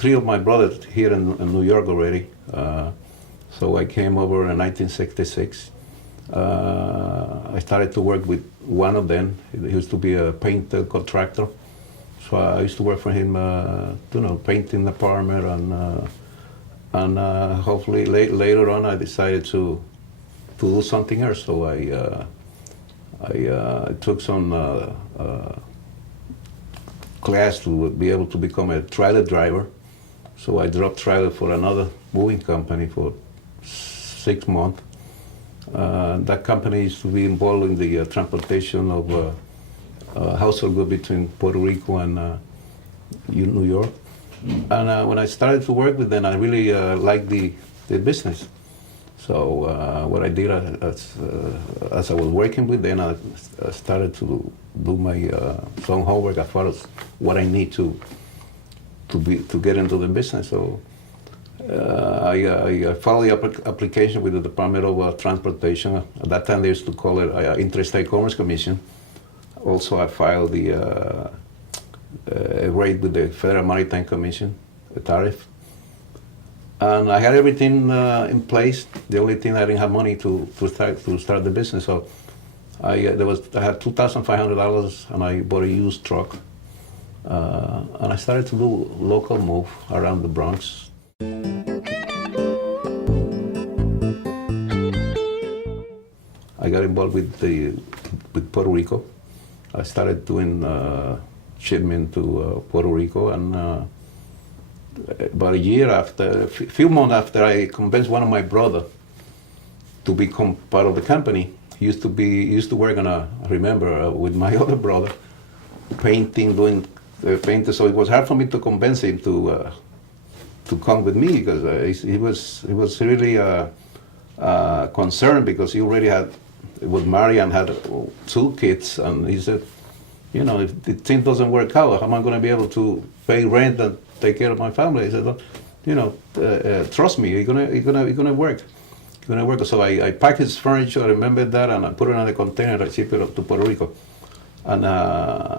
three of my brothers here in New York already. So I came over in 1966. I started to work with one of them. He used to be a paint contractor. So I used to work for him, painting the apartment, and hopefully later on I decided to do something else. So I took some class to be able to become a trailer driver. So I dropped trailer for another moving company for 6 months. That company used to be involved in the transportation of household goods between Puerto Rico and New York. And when I started to work with them, I really liked the business. So what I did as I was working with them, I started to do my some homework as far as what I need to get into the business. So I filed the application with the Department of Transportation. At that time, they used to call it Interstate Commerce Commission. Also, I filed the rate with the Federal Maritime Commission, the tariff. And I had everything in place. The only thing I didn't have money to start the business. So I had $2,500 and I bought a used truck. And I started to do local move around the Bronx. I got involved with Puerto Rico. I started doing shipment to Puerto Rico, and about a few months after, I convinced one of my brothers to become part of the company. He used to work on I remember with my other brother, painting, doing painting. So it was hard for me to convince him to come with me, because he was really concerned, because he already was married and had 2 kids, and he said, if the thing doesn't work out, how am I going to be able to pay rent and take care of my family? He said, trust me, you're gonna work. It's gonna work. So I packed his furniture. I remember that, and I put it in a container. I shipped it up to Puerto Rico. And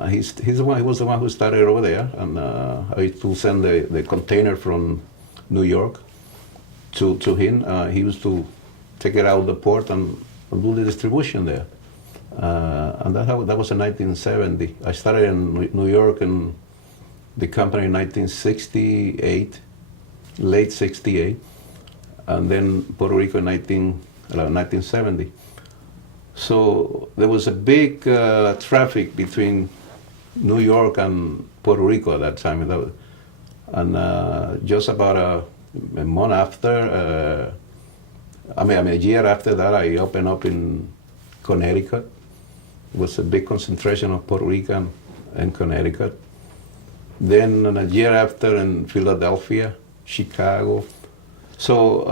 he was the one who started over there, and I used to send the container from New York to him. He used to take it out of the port and do the distribution there. And that was in 1970. I started in New York in the company in 1968, late 68, and then Puerto Rico in 1970. So there was a big traffic between New York and Puerto Rico at that time. And just about a month after, a year after that, I opened up in Connecticut. It was a big concentration of Puerto Rican in Connecticut. Then a year after in Philadelphia, Chicago. So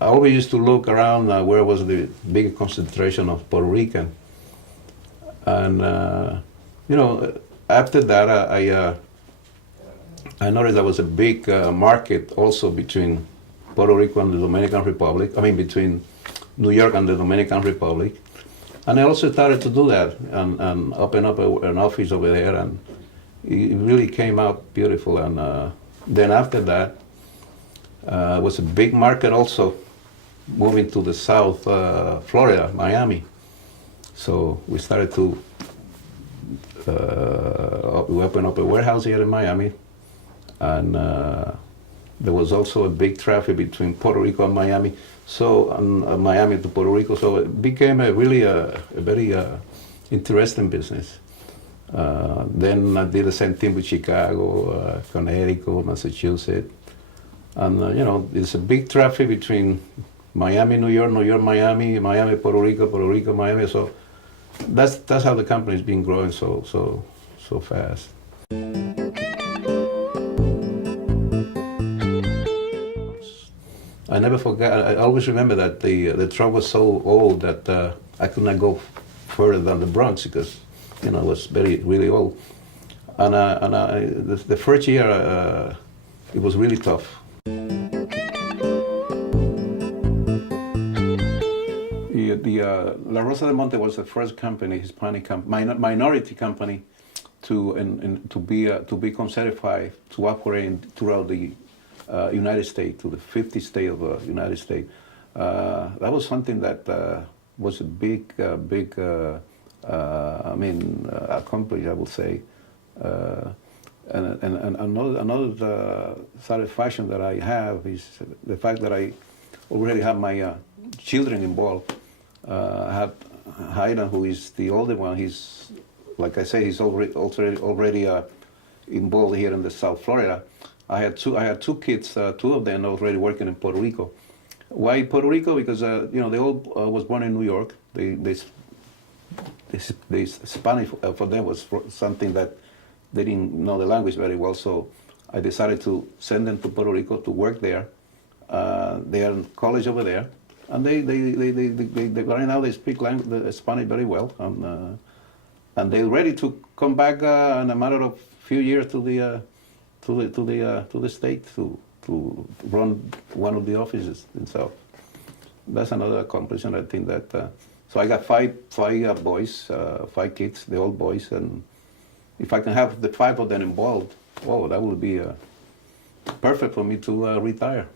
I always used to look around where was the big concentration of Puerto Rican. And, after that, I noticed there was a big market also between Puerto Rico and the Dominican Republic, between New York and the Dominican Republic. And I also started to do that and open up an office over there, and it really came out beautiful. And then after that, was a big market also, moving to the South Florida, Miami. So we started to we opened up a warehouse here in Miami, and there was also a big traffic between Puerto Rico and Miami. So Miami to Puerto Rico. So it became a very interesting business. Then I did the same thing with Chicago, Connecticut, Massachusetts, and there's a big traffic between Miami, New York, New York, Miami, Miami, Puerto Rico, Miami. So that's how the company's been growing so fast. I never forgot. I always remember that the truck was so old that I could not go further than the Bronx, because it was really old. And the first year it was really tough. La Rosa del Monte was the first company, Hispanic minority company, to become certified to operate throughout the United States, to the 50 state of the United States. That was something that was a big, accomplished, I would say. And another satisfaction that I have is the fact that I already have my children involved. I have Hiram, who is the older one. He's, like I say, he's already involved here in the South Florida. I had two kids, two of them already working in Puerto Rico. Why Puerto Rico? Because they all was born in New York. They Spanish for them was something that they didn't know the language very well. So I decided to send them to Puerto Rico to work there. They are in college over there, and they right now they speak Spanish very well, and they're ready to come back in a matter of few years to the state to run one of the offices itself. That's another accomplishment. I think that. So I got five boys, 5 kids, they're all boys, and if I can have the 5 of them involved, that would be perfect for me to retire.